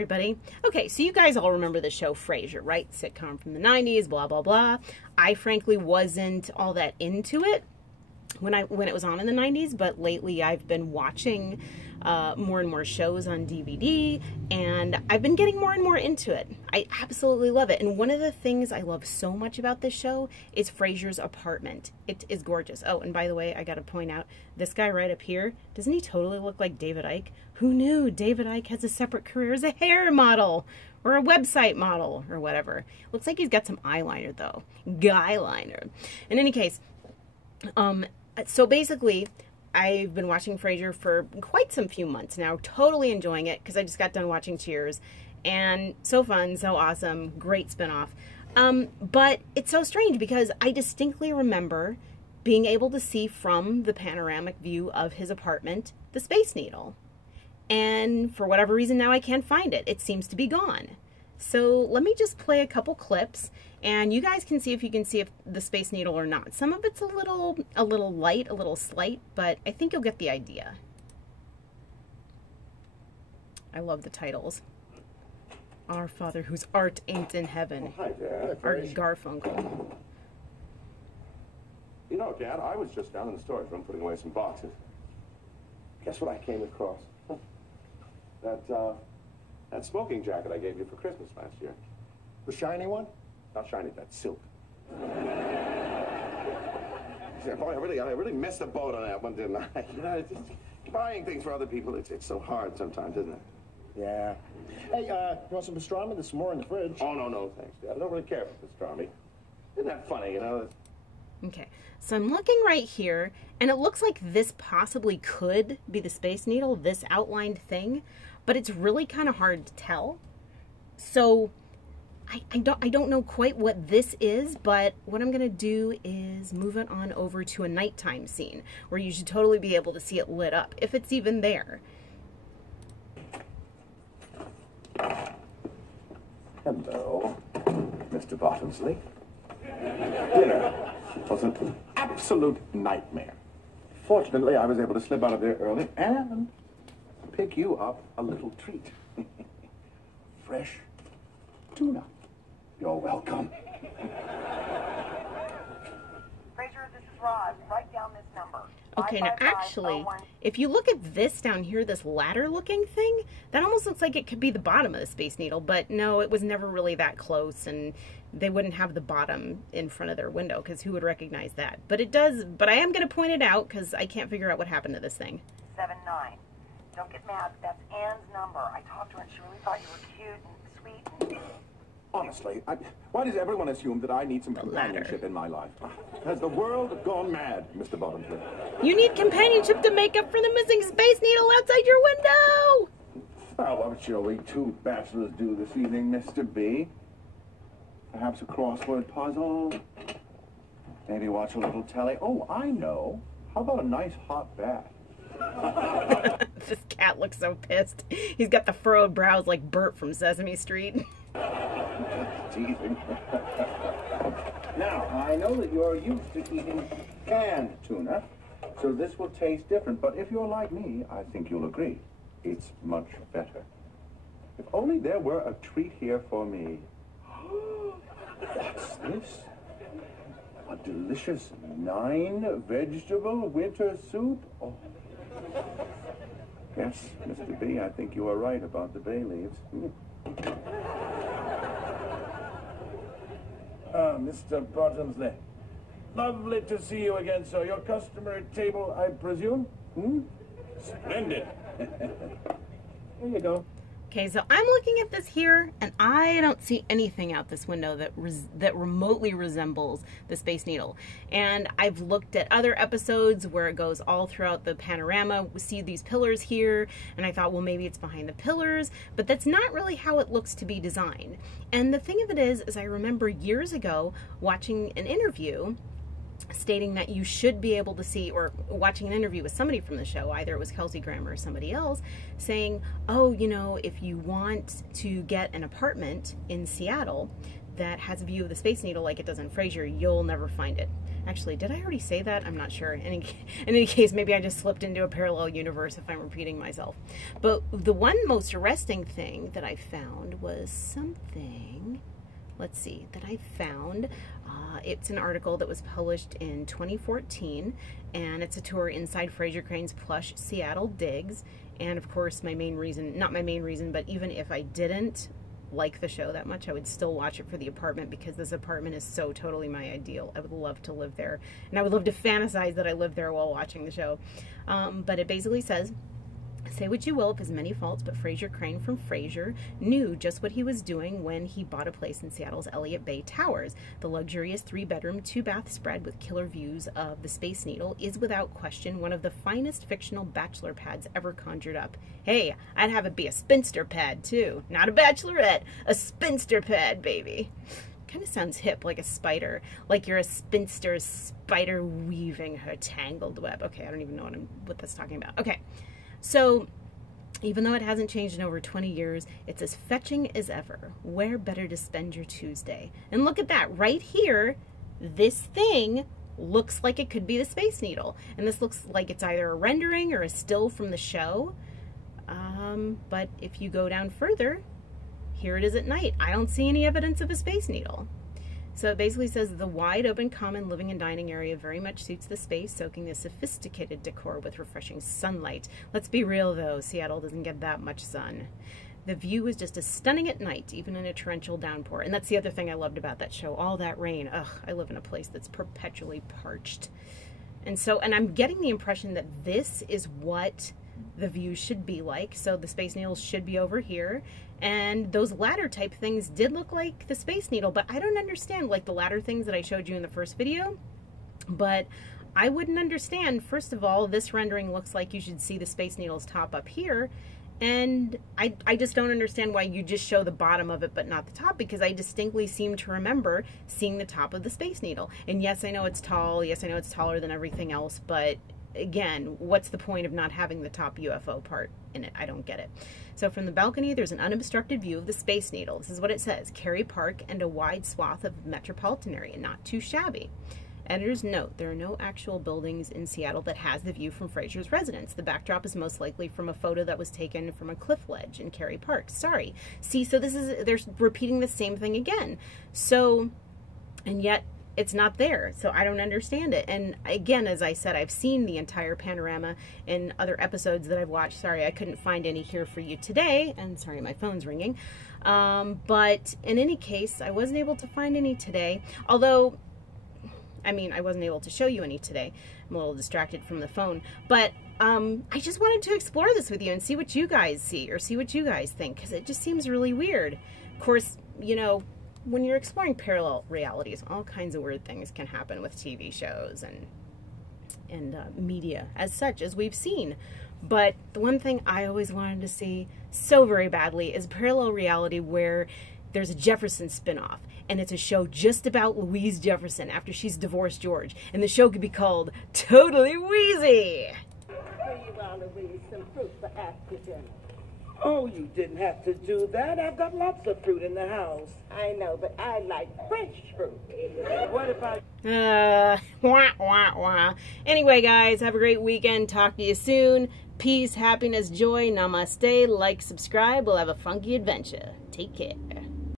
everybody. Okay, so you guys all remember the show Frasier, right? Sitcom from the 90s, blah, blah, blah. I frankly wasn't all that into it when it was on in the 90s, but lately I've been watching more and more shows on DVD, and I've been getting more and more into it. I absolutely love it. And one of the things I love so much about this show is Frasier's apartment. It is gorgeous. Oh, and by the way, I gotta point out, this guy right up here, doesn't he totally look like David Icke? Who knew David Icke has a separate career as a hair model or a website model or whatever? Looks like he's got some eyeliner though. Guyliner. In any case, so basically, I've been watching Frasier for quite some few months now, totally enjoying it because I just got done watching Cheers, and so fun, so awesome, great spinoff. But it's so strange because I distinctly remember being able to see from the panoramic view of his apartment the Space Needle. And for whatever reason now I can't find it. It seems to be gone. So let me just play a couple clips and you guys can see if you can see if the Space Needle or not. Some of it's a little light, a little slight, but I think you'll get the idea. I love the titles. Our Father whose art ain't in heaven. Oh, hi, Dad. Art Garfunkel. You know, Dad, I was just down in the storage room putting away some boxes. Guess what I came across? That smoking jacket I gave you for Christmas last year. The shiny one? Not shiny, that's silk. Boy, I really missed the boat on that one, didn't I? You know, just buying things for other people, it's so hard sometimes, isn't it? Yeah. Hey, you want some pastrami? There's some more in the fridge. Oh, no, thanks, Dad. I don't really care for pastrami. Isn't that funny, you know? Okay, so I'm looking right here, and it looks like this possibly could be the Space Needle, this outlined thing, but it's really kind of hard to tell. So I don't know quite what this is, but what I'm gonna do is move it on over to a nighttime scene where you should totally be able to see it lit up, if it's even there. Hello, Mr. Bottomsley. Dinner was an absolute nightmare. Fortunately, I was able to slip out of there early and pick you up a little treat. Fresh tuna. You're welcome. Frazier, this is Rod. Write down this number. Okay, now actually, if you look at this down here, this ladder-looking thing, that almost looks like it could be the bottom of the Space Needle, but no, it was never really that close, and they wouldn't have the bottom in front of their window, because who would recognize that? But it does, but I am going to point it out, because I can't figure out what happened to this thing. 79. Don't get mad, but that's Anne's number. I talked to her, and she really thought you were cute and sweet. Honestly, why does everyone assume that I need some companionship in my life? Has the world gone mad, Mr. Bottomsley? You need companionship to make up for the missing Space Needle outside your window! Well, what shall we two bachelors do this evening, Mr. B? Perhaps a crossword puzzle? Maybe watch a little telly? Oh, I know. How about a nice hot bath? This cat looks so pissed. He's got the furrowed brows like Bert from Sesame Street. Teasing. Now, I know that you're used to eating canned tuna, so this will taste different. But if you're like me, I think you'll agree. It's much better. If only there were a treat here for me. What's this? A delicious 9-vegetable winter soup? Oh. Yes, Mr. B, I think you are right about the bay leaves. Mr. Bottomsley. Lovely to see you again, sir. Your customary table, I presume? Splendid. Here you go. Okay, so I'm looking at this here, and I don't see anything out this window that remotely resembles the Space Needle. And I've looked at other episodes where it goes all throughout the panorama. We see these pillars here, and I thought, well, maybe it's behind the pillars, but that's not really how it looks to be designed. And the thing of it is I remember years ago watching an interview stating that you should be able to see, or watching an interview with somebody from the show, either it was Kelsey Grammer or somebody else, saying, oh, you know, if you want to get an apartment in Seattle, that has a view of the Space Needle like it does in Frasier, you'll never find it. Actually, did I already say that? I'm not sure. In any case, maybe I just slipped into a parallel universe if I'm repeating myself. But the one most arresting thing that I found was something, let's see, that I found. It's an article that was published in 2014, and it's a tour inside Frazier Crane's Plush Seattle digs. And of course, my main reason, not my main reason, but even if I didn't like the show that much, I would still watch it for the apartment, because this apartment is so totally my ideal. I would love to live there, and I would love to fantasize that I live there while watching the show. But it basically says, say what you will of his many faults, but Frazier Crane from Frasier knew just what he was doing when he bought a place in Seattle's Elliott Bay Towers. The luxurious 3-bedroom, 2-bath spread with killer views of the Space Needle is without question one of the finest fictional bachelor pads ever conjured up. Hey, I'd have it be a spinster pad too. Not a bachelorette, a spinster pad, baby. Kind of sounds hip, like a spider. Like you're a spinster spider weaving her tangled web. Okay, I don't even know what that's talking about. Okay. So, even though it hasn't changed in over 20 years, it's as fetching as ever. Where better to spend your Tuesday? And look at that, right here, this thing looks like it could be the Space Needle. And this looks like it's either a rendering or a still from the show. But if you go down further, here it is at night. I don't see any evidence of a Space Needle. So it basically says the wide open common living and dining area very much suits the space, soaking the sophisticated decor with refreshing sunlight. Let's be real though, Seattle doesn't get that much sun. The view is just as stunning at night, even in a torrential downpour. And that's the other thing I loved about that show, all that rain. Ugh, I live in a place that's perpetually parched. And I'm getting the impression that this is what the view should be like. So the Space Needle should be over here. And those ladder type things did look like the Space Needle, but I don't understand, like the ladder things that I showed you in the first video. But I wouldn't understand, first of all, this rendering looks like you should see the Space Needle's top up here. And I just don't understand why you just show the bottom of it but not the top, because I distinctly seem to remember seeing the top of the Space Needle. And yes, I know it's tall. Yes, I know it's taller than everything else, but again, what's the point of not having the top UFO part in it? I don't get it. So from the balcony, there's an unobstructed view of the Space Needle. This is what it says: Cary Park and a wide swath of metropolitan area, not too shabby. Editor's note, there are no actual buildings in Seattle that has the view from Frasier's residence. The backdrop is most likely from a photo that was taken from a cliff ledge in Cary Park. Sorry. See, so they're repeating the same thing again. So, and yet it's not there, so I don't understand it. And again, as I said, I've seen the entire panorama in other episodes that I've watched. Sorry, I couldn't find any here for you today, and sorry, my phone's ringing. But in any case, I wasn't able to find any today, although, I mean, I wasn't able to show you any today. I'm a little distracted from the phone, but I just wanted to explore this with you and see what you guys see, or see what you guys think, because it just seems really weird. Of course, you know, when you're exploring parallel realities, all kinds of weird things can happen with TV shows and media as such, as we've seen. But the one thing I always wanted to see so very badly is parallel reality where there's a Jefferson spinoff, and it's a show just about Louise Jefferson after she's divorced George, and the show could be called Totally Wheezy. Louise, some fruit for after dinner. Oh, you didn't have to do that. I've got lots of fruit in the house. I know, but I like fresh fruit. What about... Wah, wah, wah. Anyway, guys, have a great weekend. Talk to you soon. Peace, happiness, joy, namaste. Like, subscribe. We'll have a funky adventure. Take care.